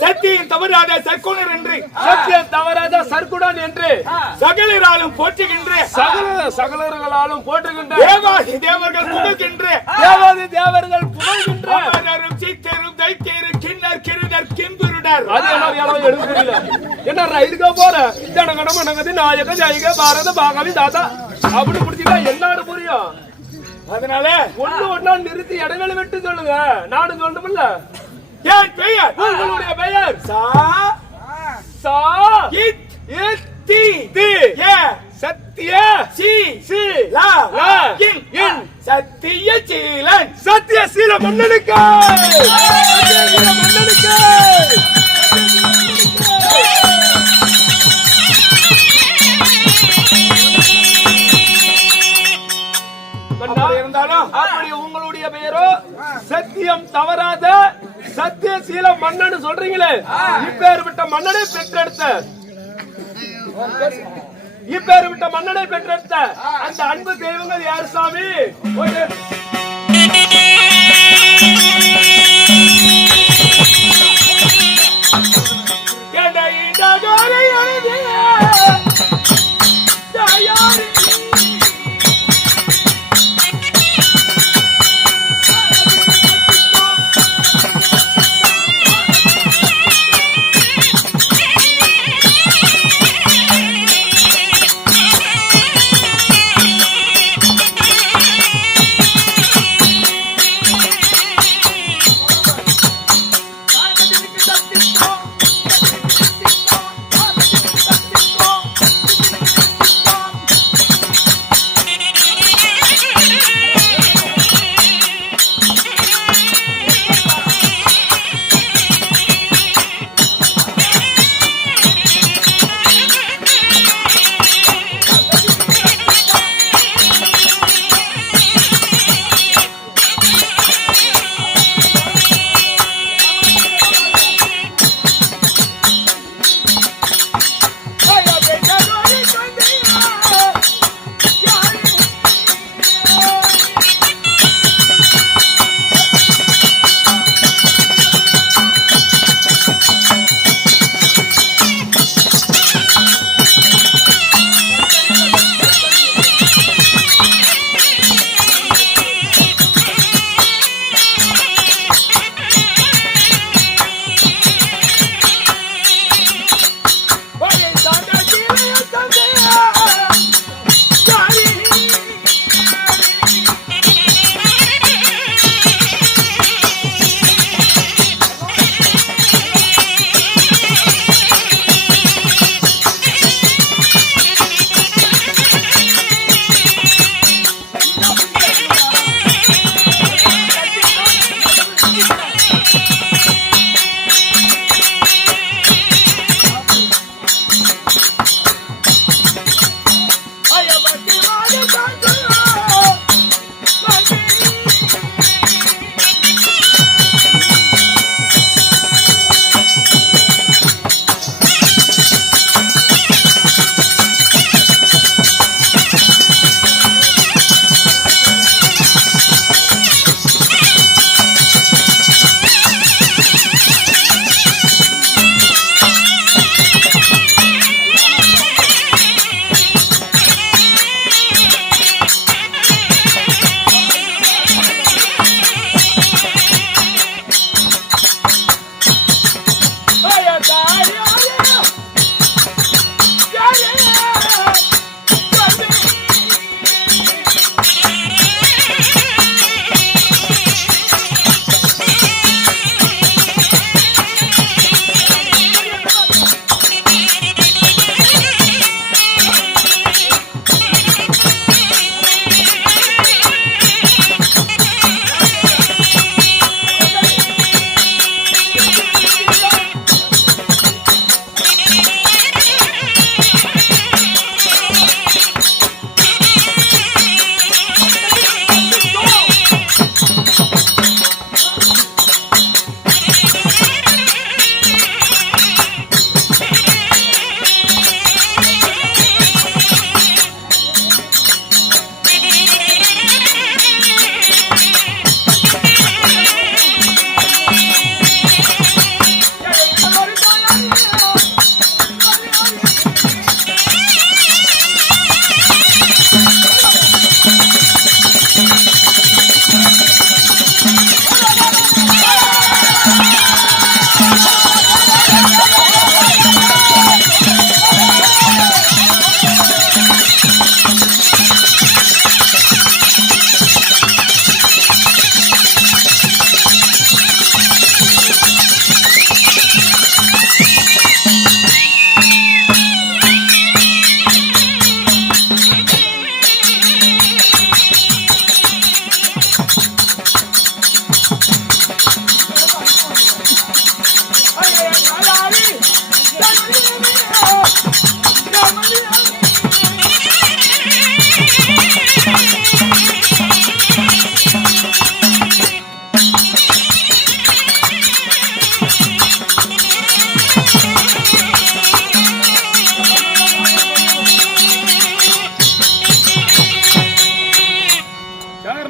சத்தியம் தவறாத சர்க்குணர் என்று சத்தியம் தவறாத சர்க்குடன் என்று சகலராலும் போற்றுகின்ற சகலர்களாலும் போற்றுகின்ற தேவாதி தேவர்கள் புகழ்கின்ற தேவாதி தேவர்கள் புகழ்கின்ற சித்தரும் தைத்தியரும் கிண்ணர் கிருதர் கிம்புருடர் அது எல்லாம் எழுதுறீங்க என்ன இதுக்கா போற ஜனகணம் நகதி நாயக ஜெயக பாரத பாகவி தாத்தா அப்படி புடிச்சா எல்லாரும் புரியும். அதனால ஒண்ணா நிறுத்தி இடைவெளி விட்டு சொல்லுங்க. நானும் சொல்லணும்ல. என் பெயர் உங்களுடைய பெயர் சா சா இத் இத்தி தி ஏ சத்திய சி சி லா லா இன் இன் சத்திய சீலன் சத்திய சீல மன்னனுக்கு அப்படி உங்களுடைய பெயரோ சத்தியம் தவறாத சத்தியசீல மன்னன் சொல்றீங்களே, இப்பேற்பட்ட மன்னனை பெற்றெடுத்த அந்த அன்பு தெய்வங்கள் யார் சாமி?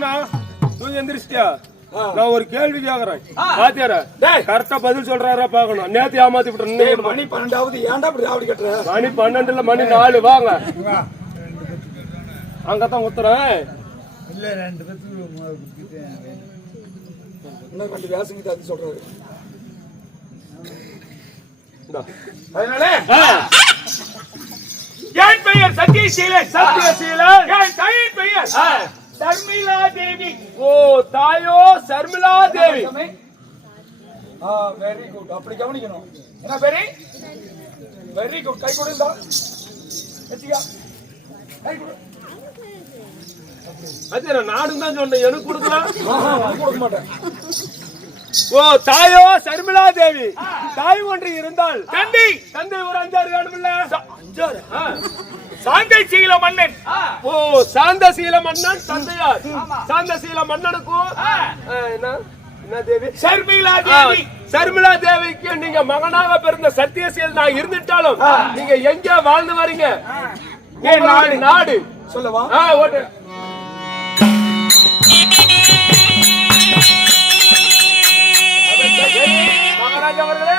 என்னன்னா தூங்கி எந்திரிச்சிட்டியா? நான் ஒரு கேள்வி கேக்குறேன். பாத்தியாரா கரெக்டா பதில் சொல்றாரா பாக்கணும். நேத்து ஏமாத்தி விட்டுறேன். மணி 12 ஏன்டா அப்படி ராவடி கட்டுற? மணி 12 இல்ல மணி 4. வாங்க அங்கதான் உத்தரேன். இல்ல 2 பேருக்கு இன்னும் 2 வேசங்க தான் சொல்றாரு. அதனால என் பெயர் சத்யசீலன். சத்யசீலன். என் தாயின் பெயர் சர்மிளா தேவி. ஓ தாயோ சர்மிளா தேவி. Very good. அப்படி கவனிக்கணும். என்ன பேரு? Very good. கை கொடுந்தா வெச்சியா கை கொடு. அது நானும் தான் சொன்னேன். எனக்கு கொடுக்கலாம். கொடுக்க மாட்டேன். ஓ தாயோ சர்மிளா தேவி. தாய் ஒன்று இருந்தால் தந்தை ஒரு 5 வேணுமில்ல? 5. சாந்தசீல மன்னன். ஓ சாந்தசீல மன்னன் தந்தையார். சாந்தசீல மன்னனுக்கும் என்ன தேவி? சர்மிளா தேவி. சர்மிளா தேவிக்கு நீங்க மகனாக பிறந்த சத்யசீல் நான் இருந்துட்டாலும் நீங்க எங்க வாழ்ந்து வரீங்க? நாடு சொல்லவா? ஓட்டு மகாராஜா அவர்களே.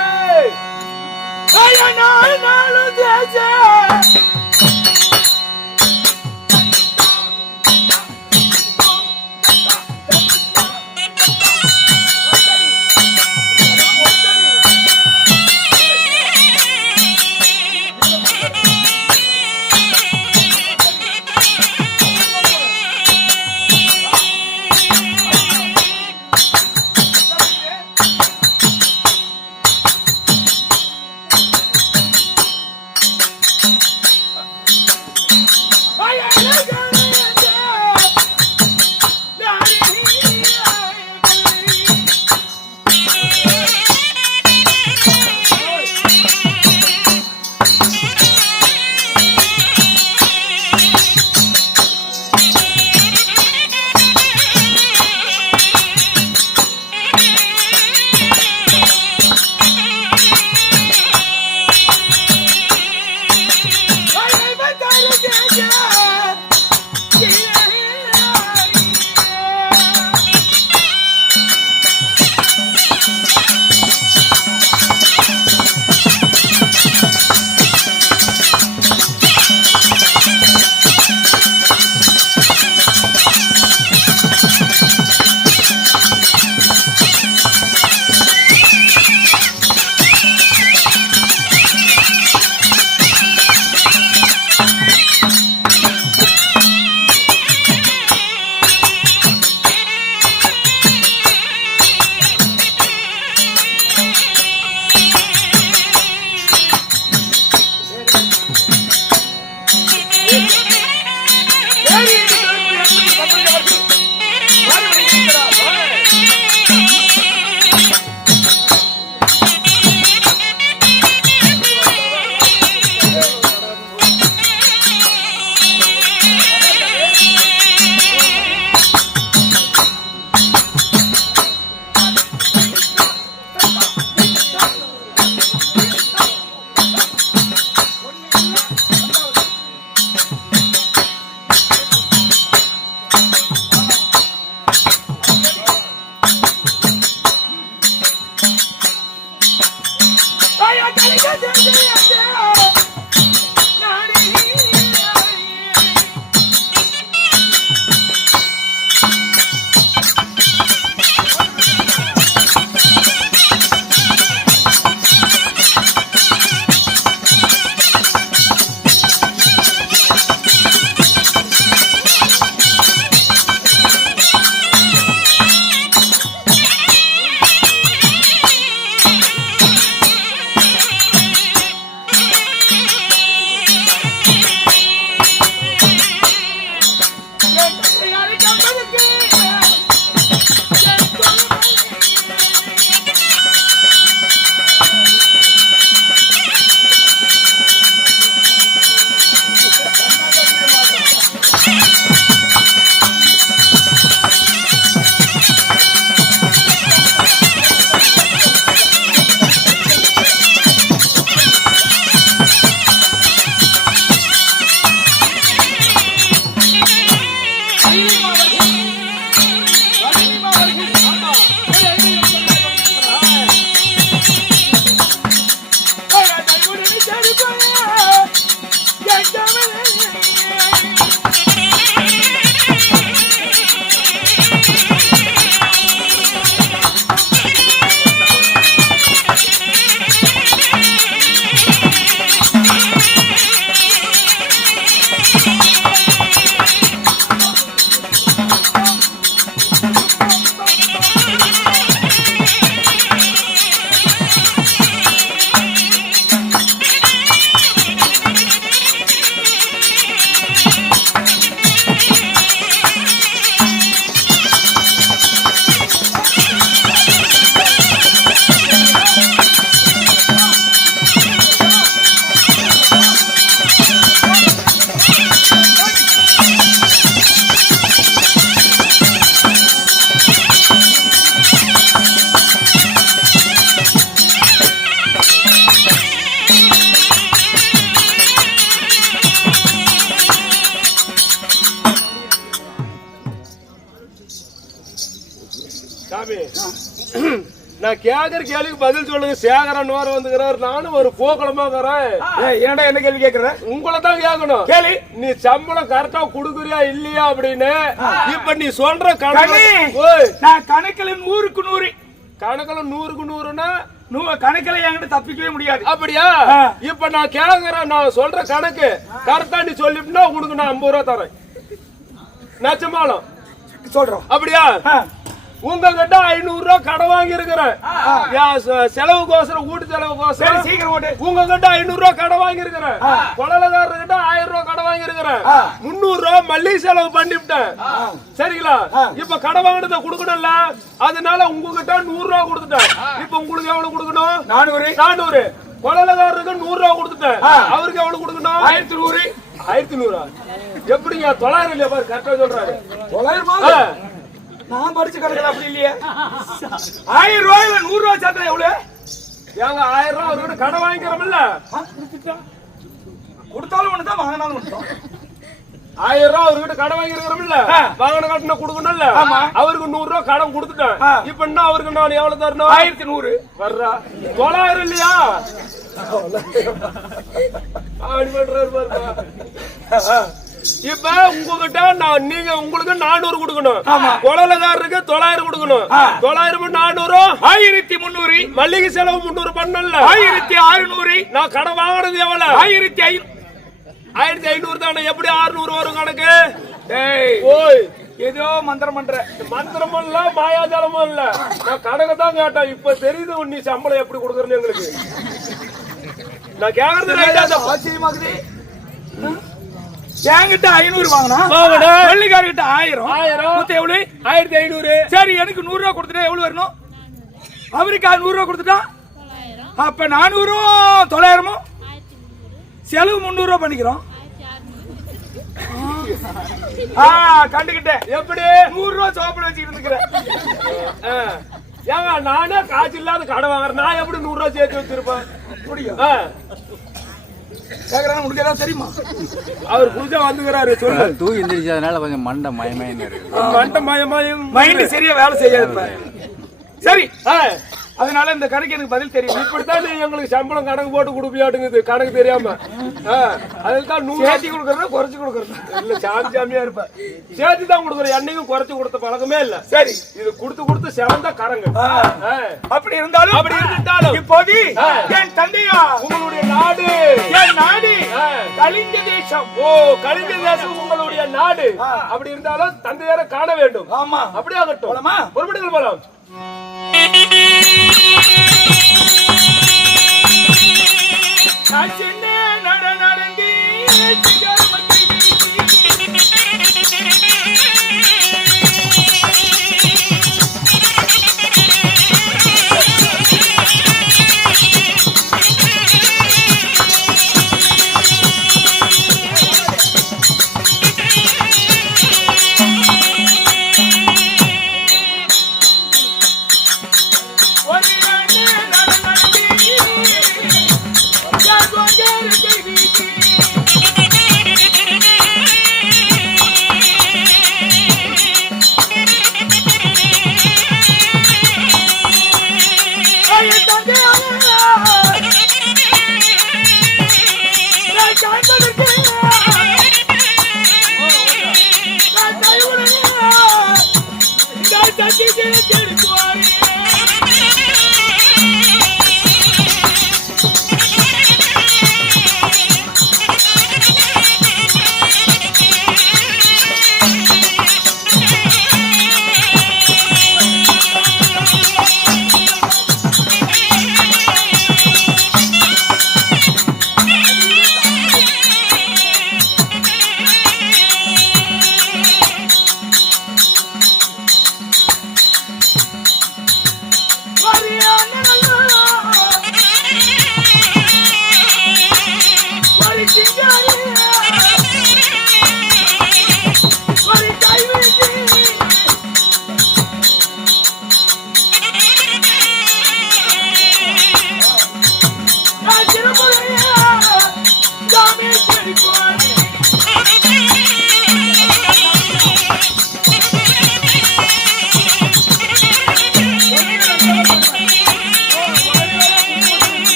சாமி நான் கேக்குற கேள்விக்கு பதில் சொல்லுங்க. சேகரன் வேற வந்துக்கிறார், நானும் ஒரு போக்கலமாக்கிறேன். ஏன்டா என்ன கேள்வி கேக்குற? உங்களை தான் கேட்கணும். கேளு. நீ சம்பளம் கரெக்டா குடுக்குறியா இல்லையா அப்படின்னு. இப்ப நீ சொல்ற கணக்கு நான் கணக்குல 100க்கு 100. கணக்குல 100க்கு 100னா கணக்குல என்கிட்ட தப்பிக்கவே முடியாது. அப்படியா? இப்ப நான் கேக்குறேன், நான் சொல்ற கணக்கு கரெக்டா நீ சொல்லிட்டுனா உனக்கு நான் 50 ரூபா தரேன். நச்சமாலம் சொல்றோம். அப்படியா? உங்ககிட்ட 500 ரூபா கடன் வாங்கி இருக்கிறேன். செலவுக்கோசரம், வீட்டு செலவுக்கோசரம். சீக்கிரம் ஓட்டு. உங்ககிட்ட 500 ரூபா கடன் வாங்கி இருக்கிறேன். கொள்ளக்காரர்கிட்ட 1000 ரூபா கடன் வாங்கி இருக்கிறேன். 300 ரூபா மல்லிகை செலவு பண்ணிவிட்டேன். சரிங்களா? இப்ப கடன் வாங்கினதை கொடுக்கணும்ல, அதனால உங்ககிட்ட 100 ரூபா கொடுத்துட்டேன். இப்ப உங்களுக்கு எவ்வளவு கொடுக்கணும்? 400. கொள்ளக்காரருக்கு 100 ரூபா கொடுத்துட்டேன். அவருக்கு எவ்வளவு கொடுக்கணும்? 1100. 1100. எப்படிங்க 900 இல்லையா? பாரு கரெக்டா சொல்றாரு. 900. நான் படிச்ச கணக்குல அப்படி இல்லையே. 1000 ரூபாயில 100 ரூபாய் சேர்த்தா எவ்வளவு? ஏங்க 1000 ரூபாய் அவர்கிட்ட கடன் வாங்கிக்கிறோம்ல, கொடுத்தாலும் ஒண்ணுதான் வாங்கினாலும் ஒண்ணுதான். 1000 ரூபாய் அவர்கிட்ட கடன் வாங்கிருக்கிறோம்ல, வாங்கின கட்டண கொடுக்கணும்ல, அவருக்கு 100 ரூபாய் கடன் கொடுத்துட்டேன். இப்ப என்ன அவருக்கு நான் எவ்வளவு தரணும்? 1100. வர்றா 900 இல்லையா? அப்படி பண்றாரு பாருங்க. இப்ப உங்ககிட்ட நீங்க உங்களுக்கு 400 கொடுக்கணும். கொள்ளக்காரருக்கு 900 கொடுக்கணும். 900 400 1300. மல்லிகை செலவு 300 பண்ணல. 1600. நான் கடன் வாங்கினது எவ்வளவு? 1500 தானே. எப்படி 600 வரும் கணக்கு? ஓய் ஏதோ மந்திரம் பண்ற. மந்திரமும் இல்ல, மாயாஜாலமும் இல்ல. நான் கணக்கு தான் கேட்டேன். இப்ப தெரியுது நீ சம்பளம் எப்படி கொடுக்கறது எங்களுக்கு. நான் கேக்குறது ஆச்சரியமாக்குது. என்கிட்ட 500 வாங்கினா, வெள்ளிக்காரர்கிட்ட 1000. மொத்தம் எவ்வளவு? 1500. சரி, எனக்கு 100 ரூபா கொடுத்துட்டா எவ்வளவு வரணும்? அவருக்கு 100 ரூபா கொடுத்துட்டா அப்ப 400 900 செலவு 300 ரூபா பண்ணிக்கிறோம். கண்டுகிட்டேன். எப்படி 100 ரூபா சோப்பட வச்சுக்கிட்டு இருக்கிறேன். ஏங்க நானே காசு இல்லாத கடன் வாங்குறேன். நான் எப்படி 100 ரூபா சேர்த்து வச்சிருப்பேன்? முடியும். உனக்கு ஏதாவது தெரியுமா? அவர் புதுசா வந்துக்கிறாரு. சொல்லு. தூக்கி எந்திரிச்சதுனால கொஞ்சம் மண்டை மயமாயின்னு இருக்கு. மண்டை மயமாயும் மைண்ட் சரியா வேலை செய்யாது. சரி, அதனால இந்த கணக்கு எனக்கு பதில் தெரியும். இப்படித்தான் நீ எங்களுக்கு சம்பளம் கணக்கு போட்டு கொடுப்பியாட்டுங்குது, கணக்கு தெரியாம. அதுதான் 100 சேர்த்தி கொடுக்கறதா குறைச்சு கொடுக்கறதா? இல்ல சாமியா இருப்ப. சேர்த்து தான் கொடுக்குறேன். என்னைக்கும் குறைச்சு கொடுத்த பழக்கமே இல்ல. சரி, இது கொடுத்து செவந்த கரங்க. அப்படி இருந்தாலும் இப்போது என் தந்தையா, உங்களுடைய நாடு, என் நாடு கலிங்க தேசம். ஓ, கலிங்க தேசம் உங்களுடைய நாடு. அப்படி இருந்தாலும் தந்தையார காண வேண்டும். ஆமா, அப்படியே ஆகட்டும். பொறுப்படுங்கள் போலாம். நடந்து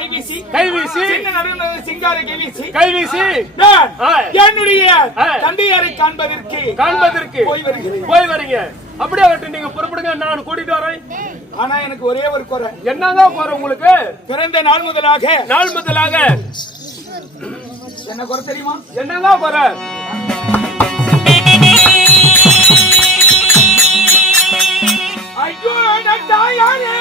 கைவீசி கைவீசி சின்ன நடுவில் சிங்கார கைவீசி கைவீசி நான் ஆ. என்னுடைய ஆ. தந்தையாரை காண்பதற்கு போய் வருகிறேன். போய் வரீங்க. அப்படியே வரட்டும், நீங்க புறப்படுங்க, நான் கூட்டிட்டு வரேன். ஆனா எனக்கு ஒரே ஒரு குறை. என்னங்க குறை உங்களுக்கு? பிறந்த நாள் முதலாக என்ன குறை தெரியுமா? என்னங்க குறை? ஐயோ நான் தாயாரே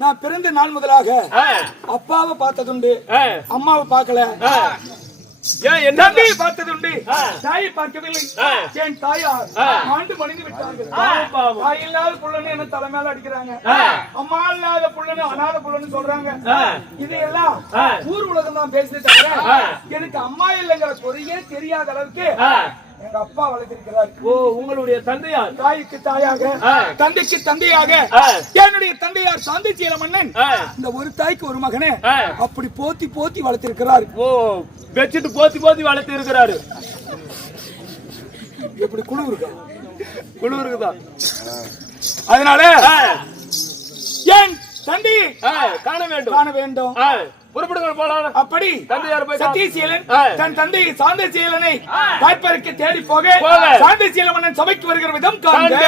நான் பிறந்த நாள் முதலாக அப்பாவை பார்த்ததுண்டு, அம்மாவை பார்க்கல, தந்தையை பார்த்ததுண்டு, தாயை பார்க்கவில்லை. என் தாயார் ஆண்டு மணிந்து விட்டார்கள். தாய் இல்லாத புள்ளன்னு என்ன தலை மேல அடிக்கிறாங்க, அம்மா இல்லாத புள்ளன்னு அனாத புள்ளன்னு சொல்றாங்க. இதையெல்லாம் ஊர் உலகம் தான் பேசுறது தவிர எனக்கு அம்மா இல்லைங்கிற குறையே தெரியாத அளவுக்கு எங்க அப்பா வளர்த்திருக்கிறார். ஓ, உங்களுடைய தந்தையார் தாய்க்கு தாயாக, தந்தைக்கு தந்தையாக என்னுடைய தந்தையார் சாந்திச்சீல மன்னன் இந்த ஒரு தாய்க்கு ஒரு மகனே அப்படி போத்தி போத்தி வளர்த்திருக்கிறார். ஓ, வச்சுட்டு போத்தி போத்தி வளர்த்தி இருக்கிறாரு. எப்படி குழு இருக்கா? குழு இருக்குதா? அதனால என் தந்தை காண வேண்டும். புறப்படுங்கள் போலாம். அப்படி தந்தையார் போய் சத்தியசீலன் தன் தந்தை சாந்தசீலனை பார்ப்பதற்கு தேடி போக சாந்தசீல மன்னன் சபைக்கு வருகிற விதம் காண்க.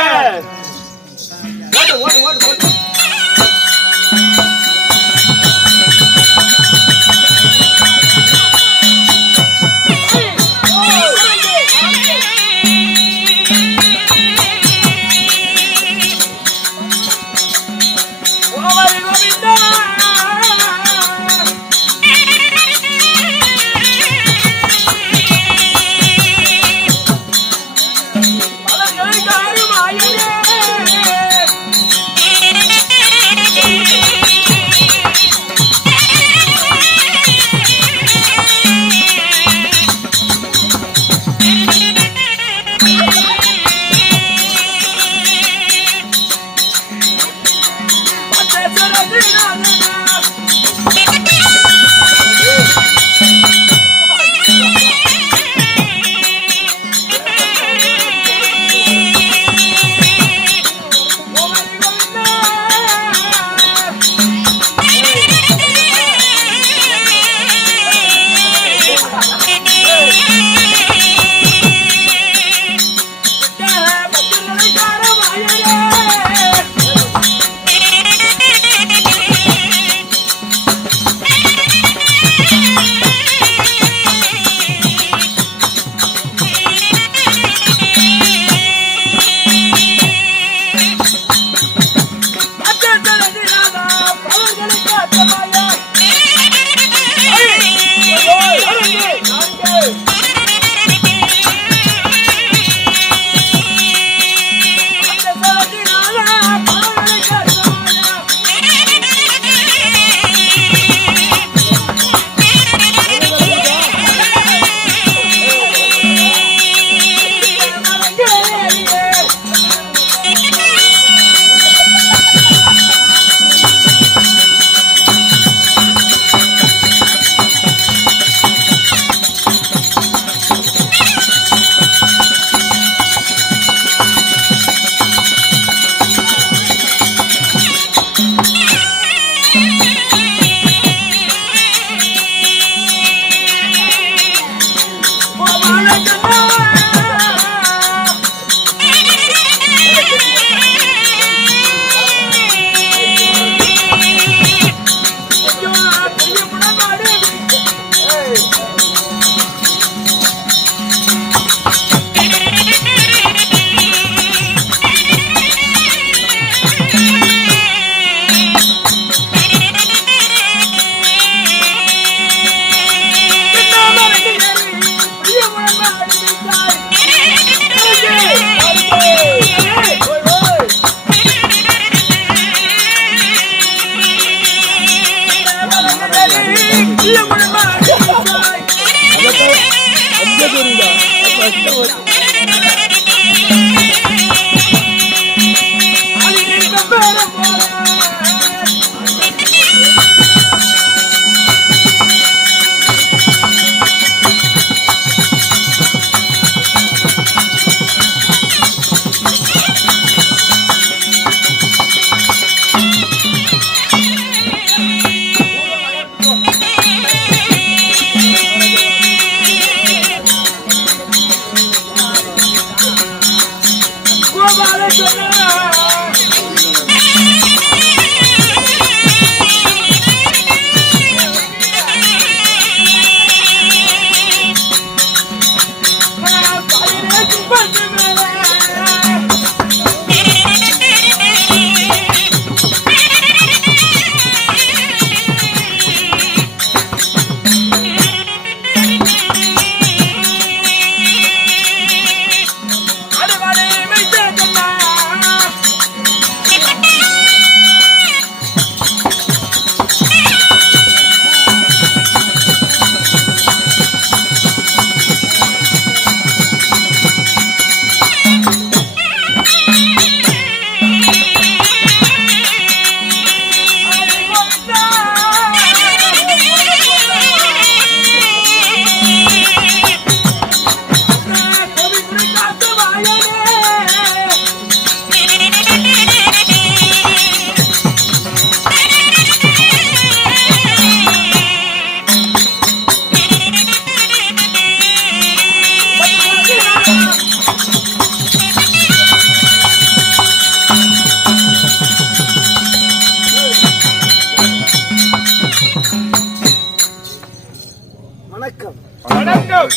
வணக்கம். வணக்கம்.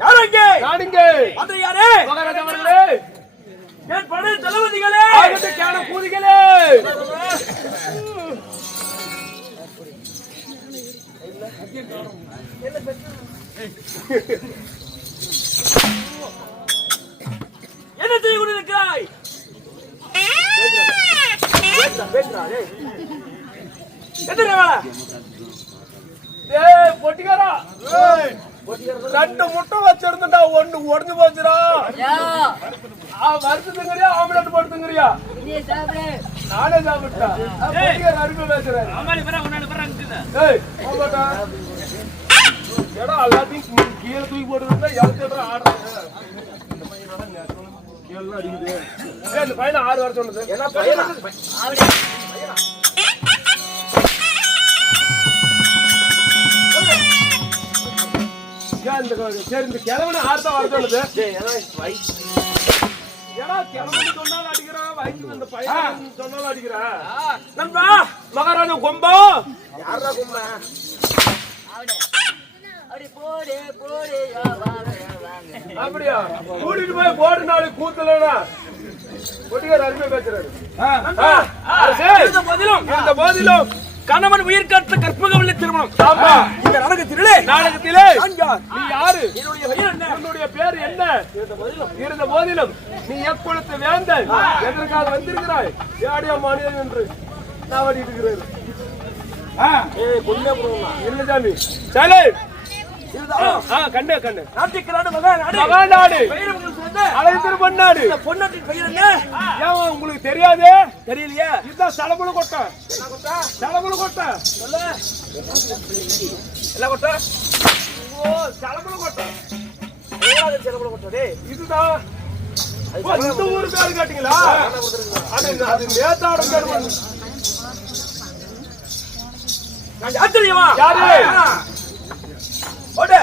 யார் அங்கே? நானுங்க. அது யாரு? மகாராஜா அவர்களே. என் படை தளபதிகளே. ஆகட்டுக்கான பூதிகளே. என்ன செய்ய கொண்டிருக்கிறாய்? ஏய் பொட்டிக்காரா. ரெண்டு முட்டை வச்சிருந்தா ஒண்ணு உடைஞ்சு போச்சுடா. வருஷத்துங்கறியா ஆம்லெட் போடுதுங்கறியா? நானே சாப்பிட்டேன். பொட்டிக்கார அருமை பேசுறேன். ஏய் போகட்டா. ஏடா எல்லாத்தையும் கீழே தூக்கி போட்டுருந்தா எவ்வளோ ஆடுறாங்க. இந்த பையனோட கேள்லாம் அடிக்குது. ஏய் இந்த பையனை 6 வர சொன்னது. என்ன பையனா? சரி இந்த கிழவனை 6 தான் வர சொல்லுது. ஏடா கிழவனு சொன்னாலும் அடிக்கிறான், வயசுல இந்த பையன் சொன்னாலும் அடிக்கிறான். நண்பா மகாராஜா கொம்பா. யாரா கொம்பா? அப்படியா? கூட்டிட்டு போய் போடு நாளை கூத்தலனா பொட்டிக்கார அருமை பேசுறாரு. இந்த போதிலும் கணவன் உயிர் காத்த கற்பகவல்லி திருமணம். ஆமா. இந்த நாடகத்திலே நீ யாரு? என்னுடைய பெயர் என்ன? என்னுடைய பேர் என்ன? இருந்த போதிலும் நீ எக்குளத்து வேந்தன் எதற்காக வந்திருக்கிறாய்? ஏடியா மாநிலம் என்று நாவடி இருக்கிறார். இல்ல சாமி. சரி கண்ணு கண்ணு நாட்டிற்கான மகாநாடு அழைத்து பொன்னாடு. பொன்னாட்டின் பெயர் என்ன? ஏன் உங்களுக்கு தெரியாது? தெரியலையா? இதுதான் சலபுல கொட்டை. சலபுல கொட்டை என்ன கொட்டை? ஓ சலபுல கொட்டை. செலவுல கொட்டை. இதுதான் இந்த ஊரு பேரு கேட்டீங்களா? அது நேத்தாடம் பேரு. ஆச்சரியமா? யாரு? ஓடு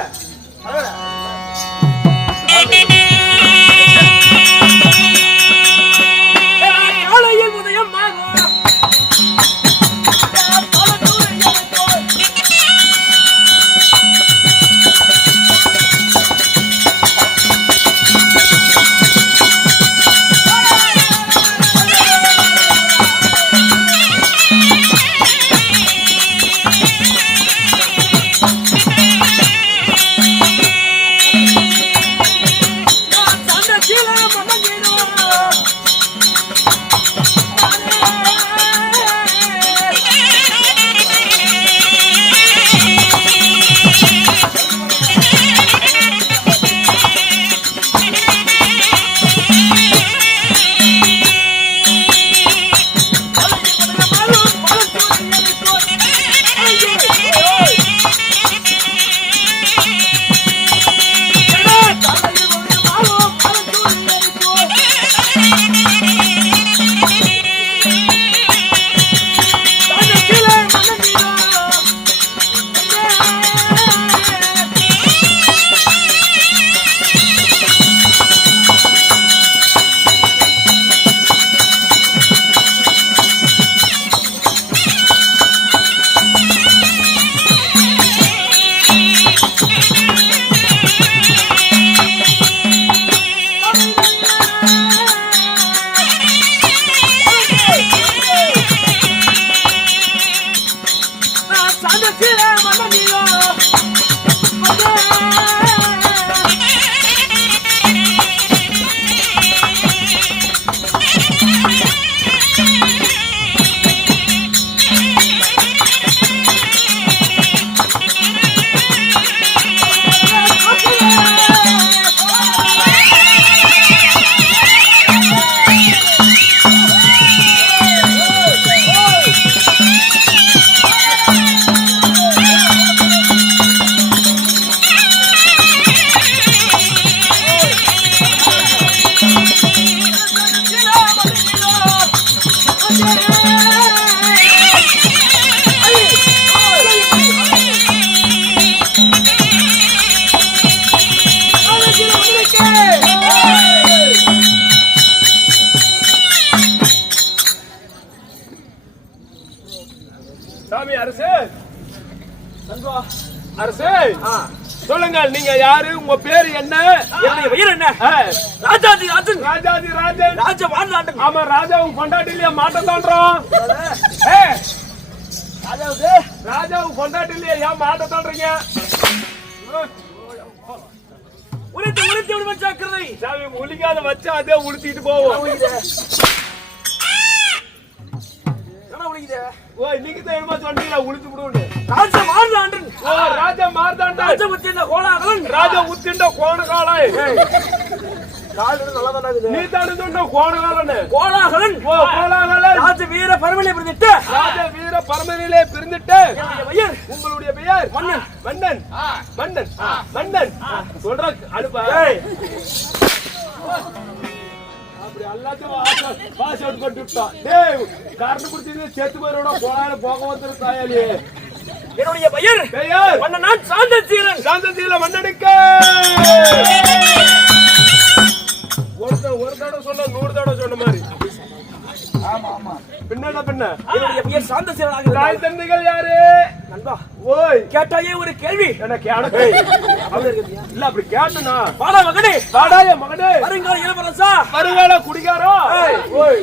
சாமி அரசு அரசு சொல்லுங்கள், நீங்க யாரு? உங்க பேரு என்ன? என்னுடைய பெயர் என்ன? ராஜாதி ராஜன். ராஜாதி ராஜன். ராஜ வாழ்நாட்டன். ஆமா, ராஜாவும் பொண்டாட்டிலேயே மாட்ட தோன்றோம். ராஜாவும் பொண்டாட்டிலேயே ஏன் மாட்ட தோன்றீங்க? உளுத்தி உளுத்தி விடுவன் சாக்கிரதை. சாமி உளிக்காத வச்சா அதே உளுத்திட்டு போவோம். ஓ, இன்னைக்கு தெரியுமா சொன்னீங்களா உளுத்து விடுவோம். ராஜ வாழ்நாட்டன். ஓ, ராஜா மார்த்தாண்டா. ராஜ உத்திண்ட கோலாகலன். ராஜா உத்திண்ட கோணகாலை. நீ தானே சொன்ன கோணகாலன்னு. கோலாகலன். ஓ, கோலாகலன். ராஜ வீர பரமனை பிரிந்துட்டு. ராஜ வீர பரமனிலே பிரிந்துட்டு. பெயர். உங்களுடைய பெயர்? மன்னன். மன்னன். மன்னன். மன்னன். சொல்ற அனுப்ப. அப்படி எல்லாத்தையும் பாஸ் அவுட் பண்ணி விட்டான். டேய், கரண்ட் குடிச்சது செத்து போறோட போனால போக வந்துரு தாயாலி. என்னுடைய பெயர். பெயர் மன்னன் சாந்தசீலன். சாந்தசீல மன்னனுக்க. ஒரு தடவை சொன்ன 100 தடவை சொன்ன மாதிரி. ஆமா ஆமா. பின்னடா பின்ன. என்னுடைய பெயர் சாந்தசீலன். தாய் தந்தைகள் யாரு? நண்பா, ஓய் கேட்டாயே ஒரு கேள்வி. என்ன கேட்ட? இல்ல அப்படி கேட்டனா? பாடா மகனே. பாடாய மகனே. வருங்கால இளவரசா. வருங்கால குடிகாரோ. ஓய்,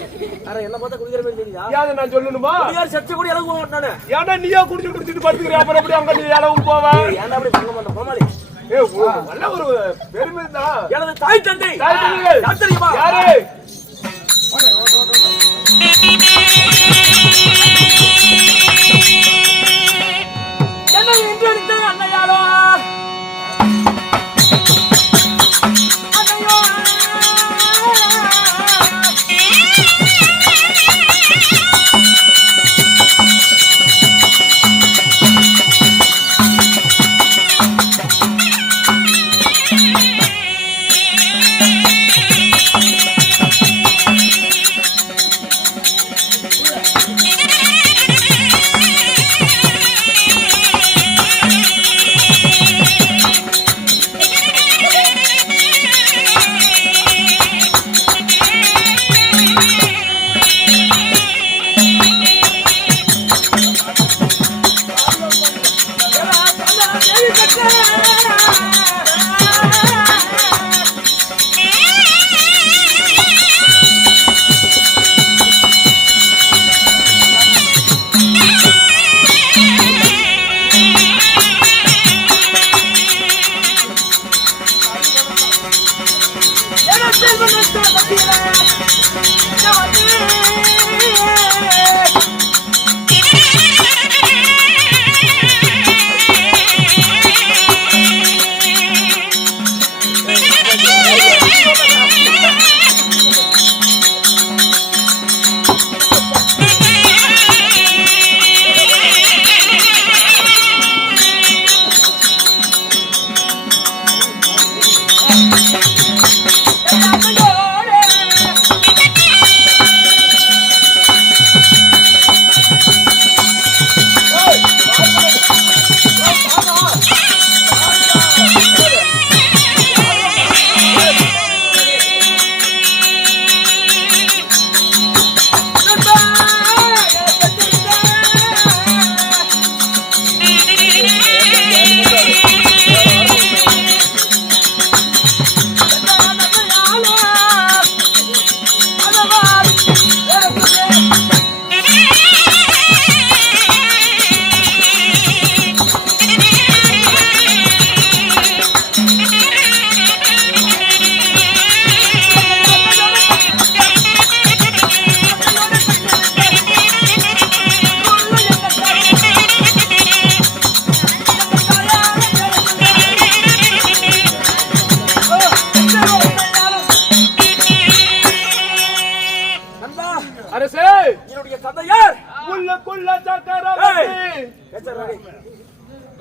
அட என்ன பார்த்தா குடிக்கிற மாதிரி தெரியுதா? யாத நான் சொல்லணுமா? குடியார் சச்ச கூட இளவு போறானே. ஏன்னா நீயா குடிச்சிட்டு படுத்துக்கிற, அப்புறம் எப்படி அங்க நீ இளவு போவ? ஏன்டா அப்படி பண்ண மாட்டே கோமாளி? நல்ல ஒரு பெருமை தான். எனது தாய் தந்தை. தாய் தந்தைகள் யார் தெரியுமா? யாரு? என்ன என்று அடித்த அன்னையாளோ. அன்னையோ.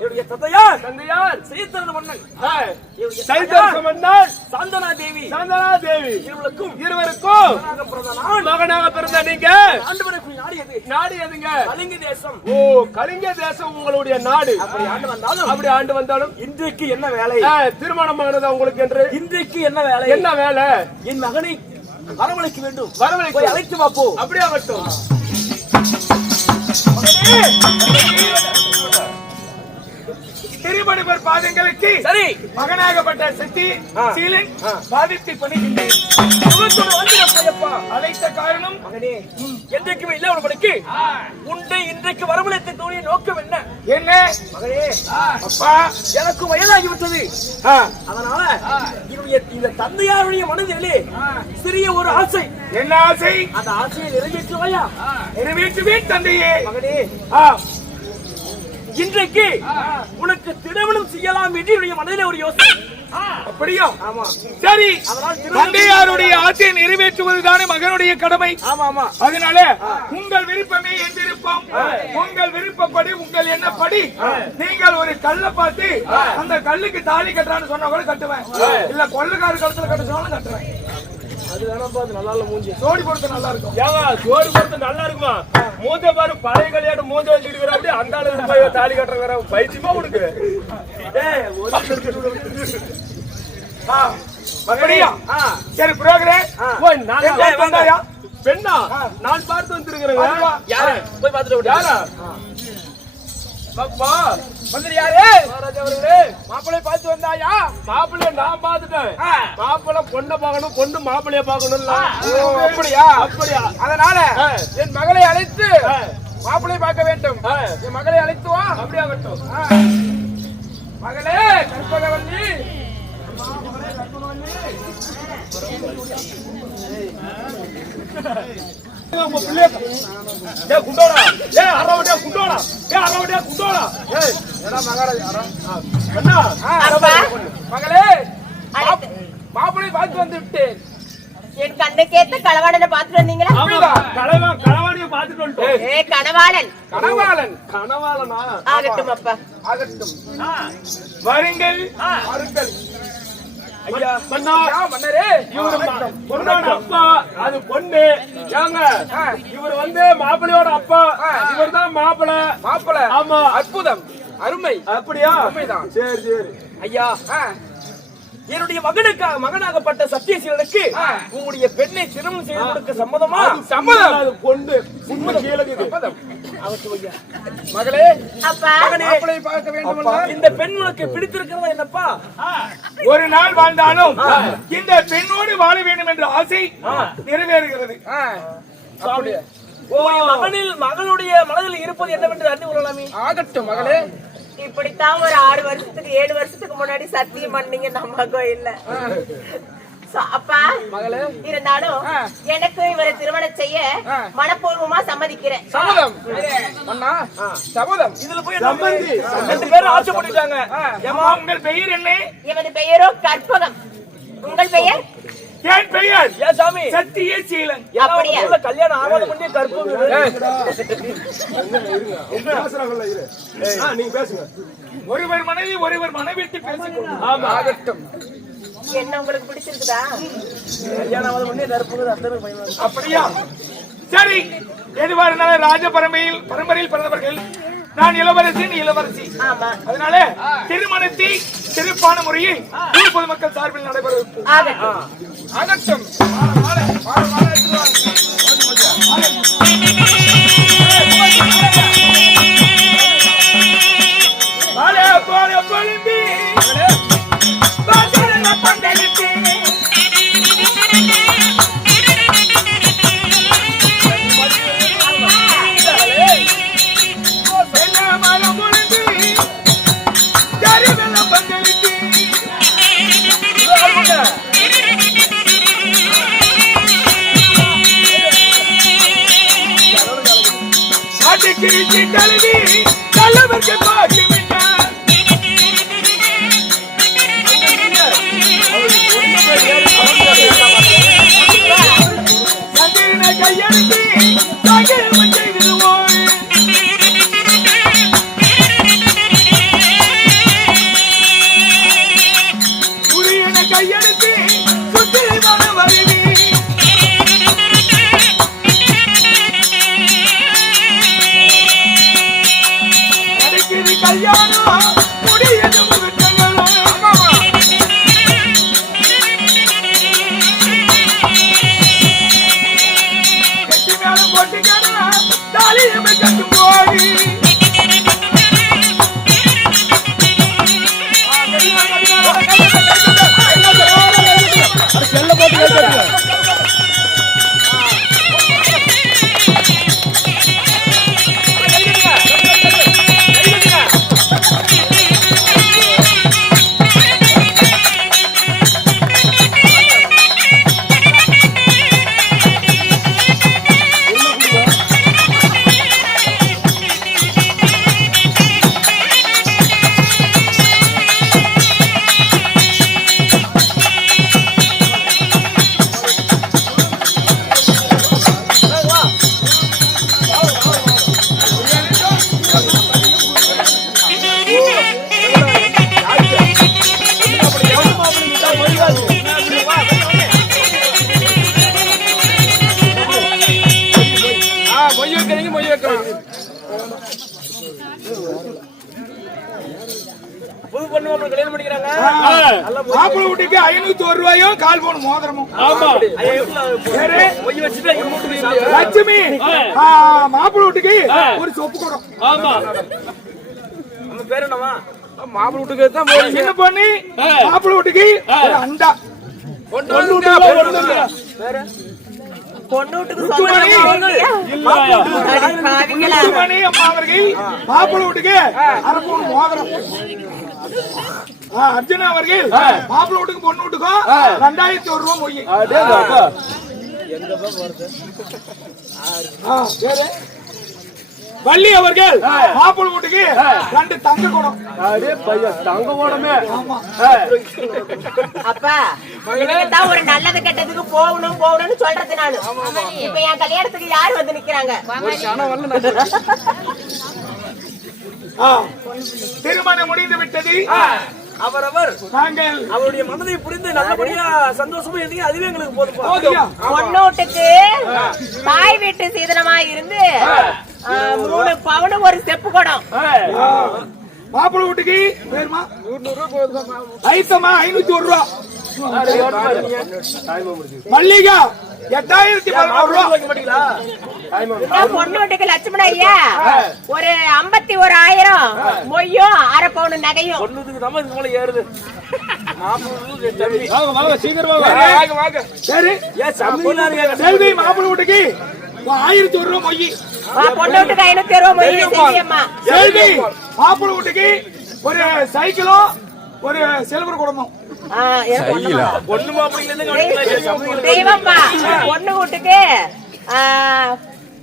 என்னுடைய தந்தையார் தந்தையார் சீத்தரன் மன்னன் சைதன்ய மன்னர் சாந்தனா தேவி இருவருக்கும் மகனாக பிறந்த நீங்க ஆண்டவனுக்கு நாடியது நாடு எதுங்க? கலிங்க தேசம். ஓ, கலிங்க தேசம் உங்களுடைய நாடு. அப்படி ஆண்டு வந்தாலும் இன்றைக்கு என்ன வேலை? திருமணம் ஆனதா உங்களுக்கு என்று? இன்றைக்கு என்ன வேலை? என்ன வேலை? என் மகனை வரவழைக்க வேண்டும். வரவழைக்க அழைத்து வாப்போ. அப்படியே ஆகட்டும். திருமணிபர் பாதங்களுக்கு சரி மகனாகப்பட்ட சக்தி சீலன் பாதித்து பணிகின்றேன். அழைத்த காரணம் மகனே, என்றைக்குமே இல்ல உனக்கு உண்டை இன்றைக்கு வரவழைத்த தோழிய நோக்கம் என்ன? என்ன மகனே, அப்பா எனக்கு வயதாகிவிட்டது. அதனால இந்த தந்தையாருடைய மனதிலே சிறிய ஒரு ஆசை. என்ன ஆசை? அந்த ஆசையை நிறைவேற்றுவாயா? நிறைவேற்றுவேன் தந்தையே. மகனே, இன்றைக்கு உனக்கு திருமணம் செய்யலாம் என்று என்னுடைய மனதிலே ஒரு யோசனை. அப்படியா? ஆமா. சரி, தந்தையாருடைய ஆசையை நிறைவேற்றுவதுதானே மகனுடைய கடமை. ஆமா ஆமா. அதனால உங்கள் விருப்பமே என் விருப்பம். உங்கள் விருப்பப்படி, உங்கள் எண்ணப்படி நீங்கள் ஒரு கல்லை பார்த்து அந்த கல்லுக்கு தாலி கட்டுறான்னு சொன்னா கூட கட்டுவேன். இல்ல கொள்ளுக்கார கழுத்துல கட்ட சொன்னாலும் கட்டுவேன். அது வேணாம்பா, அது நல்லா இல்ல. மூஞ்சி ஜோடி பொறுத்து நல்லா இருக்கும். ஏவா ஜோடி பொறுத்து நல்லா இருக்குமா? மூஞ்ச பாரு, பழைய கல்யாணம் மூஞ்ச வச்சுட்டு அப்படி அந்த ஆளு போய் தாலி கட்டுற பயிற்சிமா உனக்கு. அப்படியா? சரி, புரோகிரே, நாங்க பெண்ணா நான் பார்த்து வந்துருக்கிறேங்க. யாரு போய் பார்த்துட்டு யாரா அப்பா வந்து யாரு? மகாராஜா அவர்களே, மாப்பிள்ளை பார்த்து வந்தாயா? மாப்பிள்ளைய நான் பார்த்துட்டேன். மாப்பிள்ளை பொண்ணை பார்க்கணும், பொண்ணு மாப்பிள்ளைய பார்க்கணும். அப்படியா? அப்படியா? அதனால என் மகளை அழைத்து மாப்பிள்ளை பார்க்க வேண்டும். என் மகளை அழைத்து வா. அப்படியாகட்டும். மகளே கற்பகவல்லி, குண்டோடா, அரவடியா குண்டோடா, அரவடியா குண்டோடா. மகளே மாப்பிள்ளை பார்த்து வந்து விட்டேன். என் கண்ணுக்கேத்த களவாடனை பாத்துட்டு வந்தீங்களா? களவாணிய பாத்துட்டு வந்துட்டோம். ஏ கனவாளன். கனவாளன். கனவாளனா? ஆகட்டும் அப்பா. ஆகட்டும். வருங்கள், வருங்கள். ஐயா மன்னா, மன்னரே, இவரு பொண்ணோட அப்பா, அது பொண்ணு. ஏங்க, இவர் வந்து மாப்பிள்ளையோட அப்பா, இவர் தான் மாப்பிள்ளை. மாப்பிள்ளை. ஆமா. அற்புதம், அருமை. அப்படியா? அருமைதான். சரி சரி. ஐயா, என்னுடைய மகனாகப்பட்ட சத்தியசீலனுக்கு உங்களுடைய பெண்ணை திருமணம் செய்து கொடுக்க சம்மதமா? சம்மதம். அது பொண்ணு உண்மை கீழே சம்மதம். ஐயா, மகளே, அப்பா மாப்பிள்ளை பார்க்க வேண்டும். இந்த பெண் உனக்கு பிடித்திருக்கிறதா என்னப்பா? ஒரு நாள் வாழ்ந்தாலும் இந்த பெண்ணோடு வாழ வேண்டும் என்ற ஆசை நிறைவேறுகிறது. அப்படியே மகளுடைய மனதில் இருப்பது என்னவென்று அறிந்து கொள்ளலாமே? ஆகட்டும் மகளே. இப்படித்தான் ஒரு 6 வருஷத்துக்கு 7 வருஷத்துக்கு முன்னாடி சத்தியம் பண்ணீங்க நம்ம கோயில்ல. அப்பா இருந்தாலும் எனக்கு இவரை திருமணம் செய்ய மனப்பூர்வமா சம்மதிக்கிறேன். சம்மதம். அண்ணா, சம்மதம். இதுல போய் ரெண்டு பேரும் ஆசைப்பட்டுட்டாங்க. உங்கள் பெயர் என்ன? இவரது பெயரோ கற்பகம். உங்கள் பெயர்? என் பெயர் ஏ சாமி சத்தியசீலன். அப்படியா? கல்யாணம் ஆகாத முன்னே கற்பகம். நீங்க பேசுங்க. ஒருவர் மனைவி ஒருவர் மனைவிட்டு பேசிக்கொள்ளும். ஆமா. ஆகட்டும். என்ன உங்களுக்கு பிடிச்சிருக்குதா? கல்யாணம் ஆகாத முன்னே கற்பகம். அத்தனை பயமா. அப்படியா? சரி, எதுவா இருந்தாலும் ராஜ பரம்பரையில் பிறந்தவர்கள். நான் இளவரசி, நீ இளவரசி. ஆமா. அதனால திருமணத்தை சிறப்பான முறையில் ஊர் பொதுமக்கள் சார்பில் நடைபெறும். ஆகட்டும். பொண்ணு கல்யாணம் பண்ணிக்கிறாங்க. மாப்பிள்ளை வீட்டுக்கு 501 ரூபாயும் 1/4 பவுன் மோதிரமும். ஆமா சரி. பொய் வச்சுட்டு இங்க மூட்டு போய் லட்சுமி மாப்பிள்ளை வீட்டுக்கு ஒரு சொப்பு குடம். ஆமா நம்ம பேர் என்னவா? மாப்பிள்ளை வீட்டுக்கு தான் போறீங்க. சின்ன பொண்ணு மாப்பிள்ளை வீட்டுக்கு ஒரு அண்டா. பொண்ணு வீட்டுக்கு வேற பொண்ணு வீட்டுக்கு ருத்துமணி சொந்தம் ருத்துமணி அம்மா அவர்கள் மாப்பிள்ளை வீட்டுக்கு 1/2 பவுன் மோதிரம். அர்ஜுனா அவர்கள் மாப்பிள்ளை வீட்டுக்கு பொண்ணு வீட்டுக்கும் 2001 ரூபாய் மொய். வேற வள்ளி அவர்கள் மாப்பிள்ளை வீட்டுக்கு 2 தங்க குடம். தங்க ஓடமே. ஆமா. அப்பா இதுக்குதான் ஒரு நல்லது கெட்டதுக்கு போகணும்னு சொல்றது நானு. இப்ப என் கல்யாணத்துக்கு யார் வந்து நிக்கிறாங்க? திருமணம் முடிந்து விட்டது. அவரவர் நாங்கள் அவருடைய மனதை புரிந்து நல்லபடியா சந்தோஷமா இருந்தீங்க. அதுவே எங்களுக்கு போதும். பொண்ணு வீட்டுக்கு தாய் வீட்டு சீதனமா இருந்து 3 பவுன் ஒரு செப்பு குடம். மாப்பிள்ளை வீட்டுக்கு பேருமா ஐத்தமா 501 ரூபா. மல்லிகா 8011 ரூபா. பொண்ணு வீட்டுக்கு லட்சுமண ஐயா ஒரு 51,000 மொய்யும் 1/2 பவுன் நகையும். பொண்ணுக்கு தான் இது போல ஏறுது. சரி. செல்வி மாப்பிள்ளை வீட்டுக்கு 1001 ரூபா மொய். பொண்ணு வீட்டுக்கு 500 மொய் செல்வியம்மா. செல்வி மாப்பிள்ளை வீட்டுக்கு ஒரு சைக்கிளும் ஒரு சில்வர் குடமும். பொண்ணு மாப்பிள்ளைங்க தெய்வம்மா பொண்ணு வீட்டுக்கு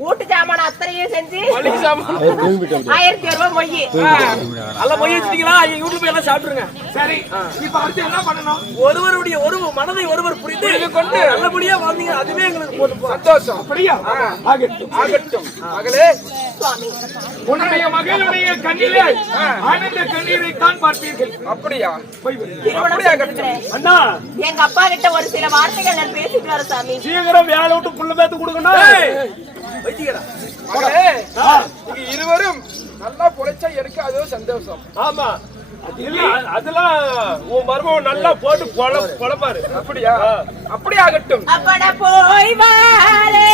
வீட்டு சாமான அத்தனையும் செஞ்சு 1001 ரூபாய் மொய். நல்லா மொய் வச்சுட்டீங்களா? எங்க வீட்டுல போய் எல்லாம் சாப்பிட்டுருங்க. சரி. இப்ப அடுத்து என்ன பண்ணணும்? ஒருவருடைய மனதை ஒருவர் புரிந்து கொண்டு நல்லபடியா வாழ்ந்தீங்க. அதுவே எங்களுக்கு போதும். சந்தோஷம். அப்படியா? ஆகட்டும். ஆகட்டும். மகளே உன்னுடைய மகளுடைய கண்ணிலே ஆனந்த கண்ணீரை தான் பார்ப்பீர்கள். அப்படியா? அண்ணா எங்க அப்பா கிட்ட ஒரு சில வார்த்தைகள் நான் பேசிட்டு வர சாமி. சீக்கிரம் வேலை விட்டு புள்ள பேத்து கொடுக்கணும். இருவரும் நல்லா பொழைச்சா எனக்கு அதோ சந்தோஷம். ஆமா அதெல்லாம் உன் மருமகன் நல்லா போட்டு பொழப்பாரு. அப்படியா? அப்படி ஆகட்டும். அப்பட போய் வாரே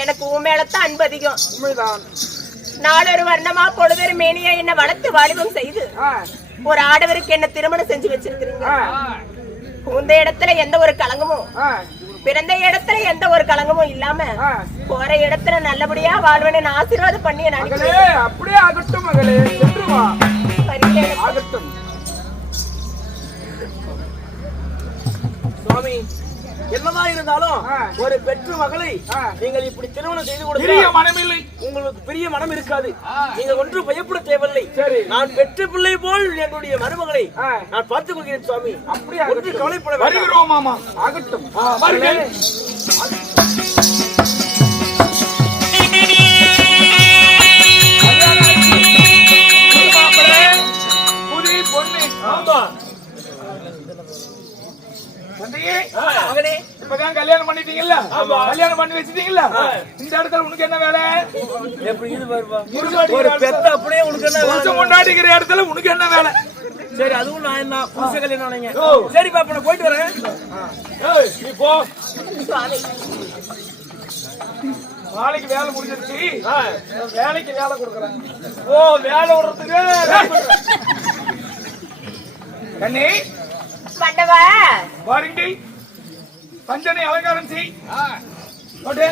எனக்கு உன் மேலத்தான் அன்பு அதிகம். நாளொரு வர்ணமா பொழுதொரு மேனியா என்ன வளர்த்து வாலிபம் செய்து ஒரு ஆடவருக்கு என்ன திருமணம் செஞ்சு வச்சிருக்கிறீங்க. உந்த இடத்துல எந்த ஒரு களங்கமும், பிறந்த இடத்துல எந்த ஒரு களங்கமும் இல்லாம போற இடத்துல நல்லபடியா வாழ்வன ஆசீர்வாதம் பண்ணி அப்படியே ஆகட்டும் மகளே. ஆகட்டும் சுவாமி. என்னதான் இருந்தாலும் ஒரு பெற்ற மகளை நீங்கள் இப்படி திருமணம் செய்து கொடுக்க மனமில்லை. உங்களுக்கு பெரிய மனம் இருக்காது. நீங்க ஒன்று பயப்பட தேவையில்லை. சரி, நான் பெற்ற பிள்ளை போல் என்னுடைய மருமகளை நான் பார்த்துக் கொள்கிறேன் சுவாமி. அப்படியே ஒன்று கவலைப்பட வருகிறோம் மாமா. ஆகட்டும். ஆமா தந்தையே, மகனே இப்பதான் கல்யாணம் பண்ணிட்டீங்கல்ல? கல்யாணம் பண்ணி வச்சிட்டீங்கல்ல? இந்த இடத்துல உனக்கு என்ன வேலை? எப்படி இது வருவா புருஷன் ஒரு பெத்த அப்படியே உனக்கு என்ன வேலை? புருஷன் கொண்டாடிக்கிற இடத்துல உனக்கு என்ன வேலை? சரி அதுவும் நான் என்ன புருஷ கல்யாணம் ஆனீங்க சரி பாப்பா நான் போயிட்டு வரேன் ஏய், நீ போ. சுவாமி நாளைக்கு வேலை முடிஞ்சிருச்சு. வேலைக்கு வேலை கொடுக்குறேன். ஓ, வேலை விடுறதுக்கு கண்ணி மண்டவா வாருங்கள். பஞ்சனை அலங்காரம் செய். ஓட்டு.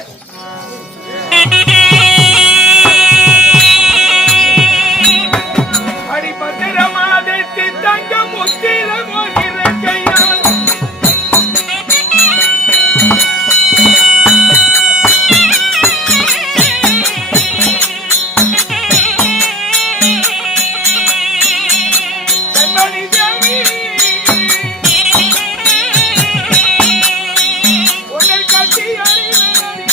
அடி பத்திரமாதத்து தங்க முத்திர மோதிர கையால் கண்மணி தேவி உன்னை கட்டி அறிவேன்.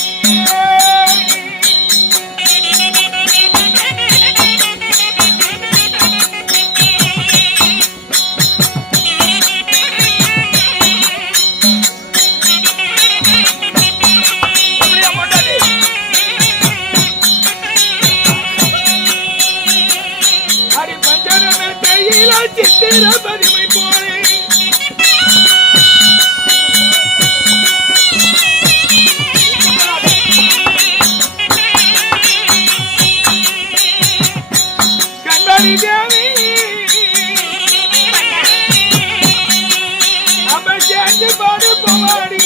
அப்படியே கொண்டாடி. அடி பஞ்சனமே தையில சித்திர பதிமை போலே கண்மணி தேவி அம்மா சேர்ந்து பாடு போவாடி.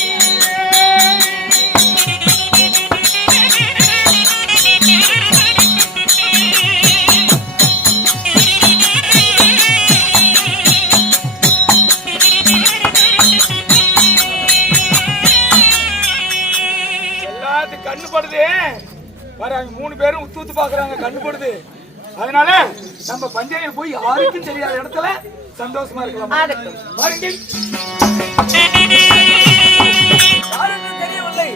எல்லாத்துக்கும் கண்ணு படுது. வராங்க 3 பேரும் உத்து உத்து பாக்குறாங்க, கண்ணு படுது. அதனால நம்ம பஞ்சனையில் போய் யாருக்கும் தெரியாத இடத்துல சந்தோஷமா இருக்கலாம். ஆகட்டும். வாருங்கள். யாருக்கு தெரியவில்லை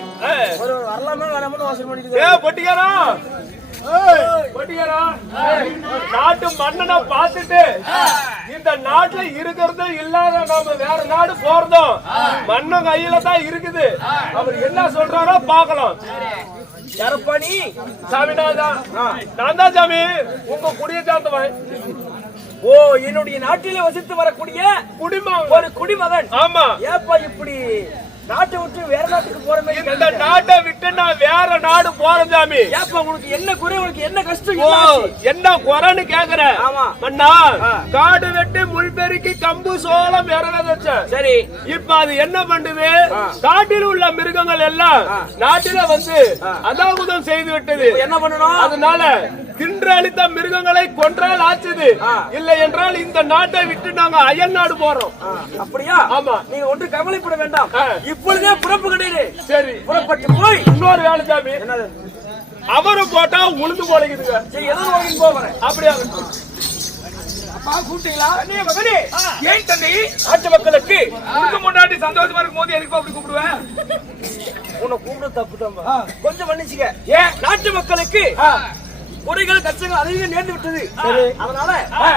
ஒரு வரலாமே வேணாமனு வாசல் பண்ணிட்டு ஏ பொட்டிக்காரன், பொட்டிக்காரன், நாட்டு மன்னனை பார்த்துட்டு இந்த நாட்டுல இருக்கிறது இல்லாத நாம வேற நாடு போறதும் மன்னன் கையில தான் இருக்குது. அவர் என்ன சொல்றாரோ பாக்கலாம். யாரப்பா நீ சாமிநாதா, நான் தான் சாமி, உங்க குடியை சார்ந்தவன். ஓ என்னுடைய நாட்டிலே வசித்து வரக்கூடிய குடிமகன். ஒரு குடிமகன். ஆமா. ஏப்பா இப்படி நாட்டை விட்டு வேற நாட்டுக்கு போற மாதிரி இந்த நாட்டை விட்டு நான் வேற நாடு போறேன் சாமி. ஏப்பா உனக்கு என்ன குறை, உனக்கு என்ன கஷ்டம்? ஓ, என்ன குறைன்னு கேக்குற? ஆமா. மன்னா, காடு வெட்டி முள் பெருக்கி கம்பு சோளம் விரத வச்சேன். சரி இப்ப அது என்ன பண்ணுது? காட்டில் உள்ள மிருகங்கள் எல்லாம் நாட்டில வந்து அதாகுதம் செய்து விட்டது. என்ன பண்ணணும்? அதனால தின்று அளித்த மிருகங்களை கொன்றால் ஆச்சுது. இல்லை என்றால் இந்த நாட்டை விட்டு நாங்க அயல் நாடு போறோம். அப்படியா? ஆமா. நீங்க ஒன்று கவலைப்பட வேண்டாம். இப்பொழுதே புறப்பு கிடையாது. சரி, புறப்பட்டு போய் இன்னொரு வேலை சாமி. என்னது அவரும் போட்டா உளுந்து போலைக்குதுங்க. சரி எதோ வாங்கி போறேன். அப்படியா? அப்பா கூப்பிட்டீங்களா? அண்ணே மகனே, ஏன் தந்தை நாட்டு மக்களுக்கு உனக்கு முன்னாடி சந்தோஷமா இருக்கும் போது எதுக்கு அப்படி கூப்பிடுவேன்? உன்னை கூப்பிட தப்பு தான். கொஞ்சம் மன்னிச்சுக்க. ஏன்? நாட்டு மக்களுக்கு குறைகள் கஷ்டங்கள் அதிகம் நேர்ந்து விட்டது. அதனால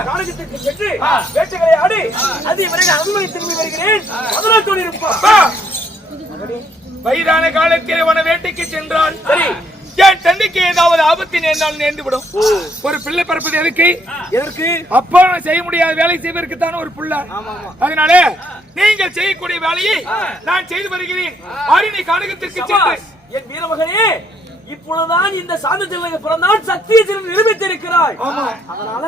காலகட்டத்திற்கு சென்று வேட்டைகளை ஆடி அது விரைவில் அனுமதி திரும்பி வருகிறேன். மதுரத்தோடு இருப்பான். வயதான காலத்தில் உன வேட்டைக்கு சென்றால் சரி என் தந்தைக்கு ஏதாவது ஆபத்து நேர்ந்தால் நேர்ந்து விடும். ஒரு பிள்ளை பிறப்பது எதுக்கு? எதற்கு? அப்பா செய்ய முடியாத வேலை செய்வதற்கு தான் ஒரு பிள்ளை. அதனால நீங்கள் செய்யக்கூடிய வேலையை நான் செய்து வருகிறேன். அரணி கானகத்திற்கு சென்று என் வீரமகனே, இப்பொழுதுதான் இந்த சாந்தத்தில் பிறந்தான் சத்தியத்தில் நிரூபித்திருக்கிறாய். அதனால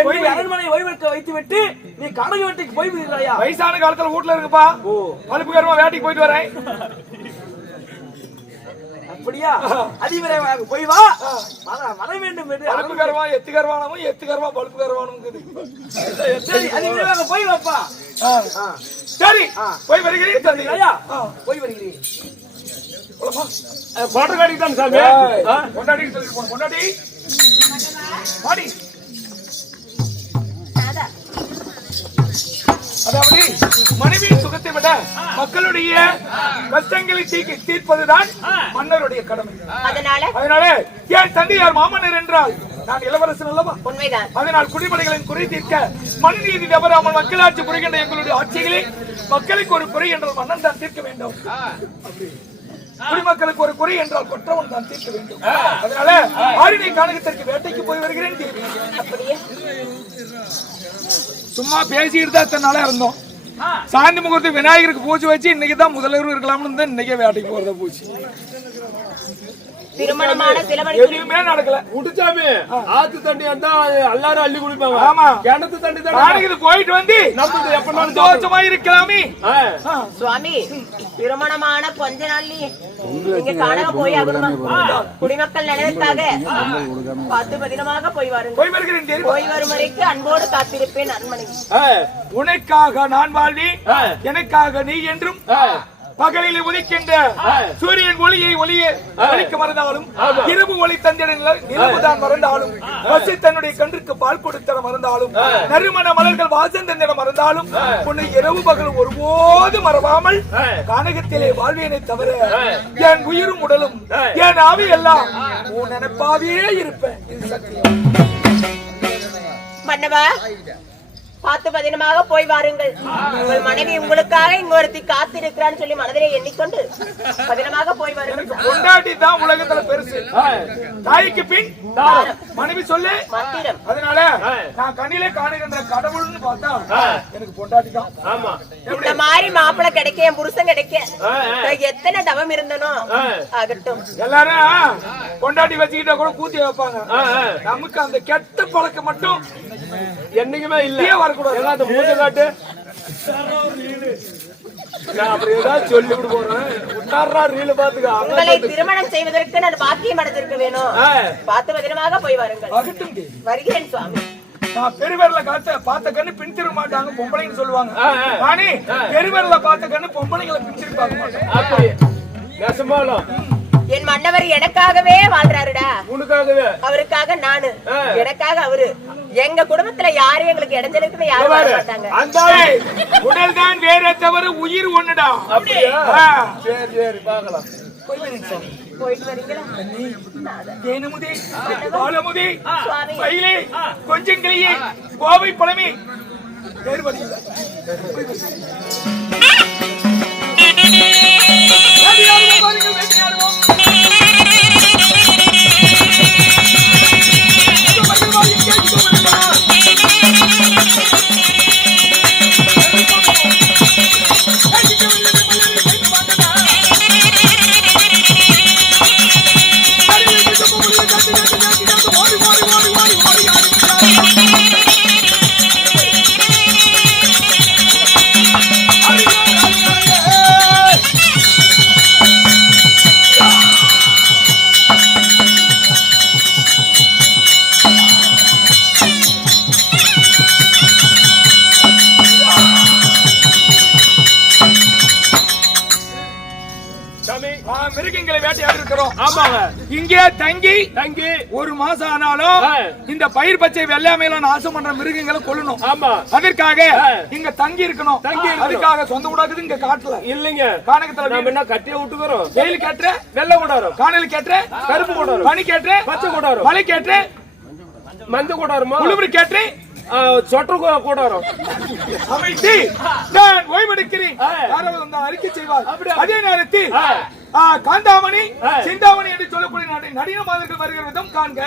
என்னை அரண்மனை ஓய்வெடுக்க வைத்து விட்டு நீ கானக வேட்டைக்கு போய் விடுகிறாயா? வயசான காலத்துல வீட்டுல இருக்குப்பா. பழுப்புக்காரமா வேட்டைக்கு போயிட்டு வரேன். அப்படியா? அதிவிரைவாக போய் வா. வர வேண்டும் என்று பழுப்புக்காரமா எத்துக்கருவானமும் எத்துக்கருவா பழுப்புக்காரவானும். சரி அதிவிரைவாக போய் வாப்பா. சரி போய் வருகிறேன் தந்தையா. போய் வருகிறேன். கோட்டை தான் சாமி. கொண்டாடி சொல்லி போன கொண்டாடி பாடி. அதாவது மனைவியின் சுகத்தை விட மக்களுடைய கஷ்டங்களை தீர்ப்பதுதான் மன்னருடைய கடமை. அதனால அதனால என் தந்தையார் மாமன்னர் என்றால் நான் இளவரசன் அல்லவா? உண்மைதான். அதனால் குடிமலைகளின் குறை தீர்க்க மனுநீதி தவறாமல் மக்களாட்சி புரிகின்ற எங்களுடைய ஆட்சிகளே மக்களுக்கு ஒரு குறை என்றால் மன்னன் தான் தீர்க்க வேண்டும். குடிமக்களுக்கு ஒரு குறை என்றால் கொற்றவன் தான் தீர்க்க வேண்டும். அதனால ஆரினை கானகத்திற்கு வேட்டைக்கு போய் வருகிறேன் தேவி. அப்படியே சும்மா பேசிட்டு தான் இத்தனை நாளா இருந்தோம். சாந்தி முகூர்த்தம் விநாயகருக்கு பூஜை வச்சு இன்னைக்கு தான் முதல்வர் இருக்கலாம்னு தான் இன்னைக்கே வேட்டைக்கு போறத பூச்சி திருமணமான சில மணி எதுவுமே நடக்கல. முட்டுச்சாமி ஆத்து தண்ணி வந்தா எல்லாரும் அள்ளி குடிப்பாங்க. ஆமா, கிணத்து தண்ணி தான் கானகத்துக்கு போயிட்டு வந்து நம்ம எப்ப சந்தோஷமா இருக்கலாமே. சுவாமி, திருமணமான கொஞ்ச நாள்லயே நீங்க கானகம் போய் ஆகணுமா? குடிமக்கள் நலனுக்காக பார்த்து பத்திரமாக போய் வாருங்க. போய் வருகிறேன் தேவி. போய் வரும் வரைக்கும் அன்போடு காத்திருப்பேன் அன்மணி. உனக்காக நான் வாழ்வி, எனக்காக நீ என்றும் பகலில் உதிக்கின்ற சூரியன் ஒளியை ஒளிக்க மறந்தாலும் இரவு ஒளி தந்திடங்கள் நிலவுதான் மறந்தாலும் பசி தன்னுடைய கன்றுக்கு பால் கொடுத்தன மறந்தாலும் நறுமண மலர்கள் வாசம் தந்திட மறந்தாலும் உன்னை இரவு பகல் ஒருபோது மறவாமல் கானகத்திலே வாழ்வியனை தவிர என் உயிரும் உடலும் என் ஆவி எல்லாம் உன் நினைப்பாவே இருப்பேன். இது சத்தியம். மன்னவா, பார்த்து பத்திரமாக போய் வாருங்கள். உங்கள் மனைவி உங்களுக்காக இங்க ஒருத்தி காத்திருக்கிறான்னு சொல்லி மனதிலே எண்ணிக்கொண்டு பத்திரமாக போய் வாருங்கள். கொண்டாடி தான் உலகத்துல பெருசு. தாய்க்கு பின் மனைவி சொல்லு மத்திரம். அதனால நான் கண்ணிலே காணுகின்ற கடவுள்னு பார்த்தா எனக்கு பொண்டாட்டி தான். ஆமா, இந்த மாதிரி மாப்பிள்ளை கிடைக்க, என் புருஷன் கிடைக்க எத்தனை தவம் இருந்தனோ ஆகட்டும். எல்லாரும் பொண்டாட்டி வச்சுக்கிட்டா கூட கூத்தி வைப்பாங்க. நமக்கு அந்த கெட்ட பழக்கம் மட்டும் என்னைக்குமே இல்ல. வரக்கூடாது. அந்த மூஞ்ச காட்டு. நான் அப்படி ஏதாவது சொல்லி விட்டு போறேன். உட்டாரா ரீல பாத்துக்க. உங்களை திருமணம் செய்வதற்கு நான் பாக்கியம் அடைஞ்சிருக்க வேணும். பார்த்து பத்திரமாக போய் வாருங்கள். வருகிறேன் சுவாமி. நான் பெருவரில பார்த்த கண்ணு பின் திரும்ப மாட்டாங்க, பொம்பளைன்னு சொல்லுவாங்க. நானே பெருவரில பார்த்த கண்ணு பொம்பளைங்களை பின் திரும்ப பார்க்க மாட்டேன். அப்படி நெசமாலும் என் மன்னவர் எனக்காகவே வாழ்றாருடா. உனக்காகவே. அவருக்காக நானு, எனக்காக அவரு. எங்க குடும்பத்துல யாரும் எங்களுக்கு இடைஞ்சலுக்குன்னு யாரும் வர மாட்டாங்க. அந்த உடல் தான் வேற தவிர உயிர் ஒண்ணுடா. அப்படியா? சரி சரி, பார்க்கலாம். போயிட்டு வரீங்களா? தேனுமுதி, பாலமுதி, சுவாமி. மயிலே, கொஞ்சங்கிளியே, கோவை பழமே மிருகங்களை வேட்டையாடி இருக்கிறோம். ஆமாங்க. இங்கே தங்கி ஒரு மாசம் ஆனாலும் இந்த பயிர் பச்சை வெள்ளாமையில நாசம் பண்ற மிருகங்களை கொல்லணும். ஆமா, அதற்காக இங்க தங்கி இருக்கணும். அதுக்காக சொந்த கூடாது இங்க காட்டல இல்லைங்க. கானகத்துல நம்ம என்ன கட்டிய விட்டுக்கிறோம். வெயில் கேட்டுற வெள்ளை கூடாரம், காணல் கேட்டுற கருப்பு கூடாரம், பனி கேட்டுற பச்சை கூடாரம், மலை கேட்டுற மஞ்ச கூடாரமா, குளிர் கேட்டுற சொட்டு கூடாரம் அமைத்து நான் ஓய்வெடுக்கிறேன். அறிக்கை செய்வார். அதே நேரத்தில் காந்தாமணி, சிந்தாமணி என்று சொல்லக்கூடிய நடின மாதர்கள் வருகிற விதம் காண்க.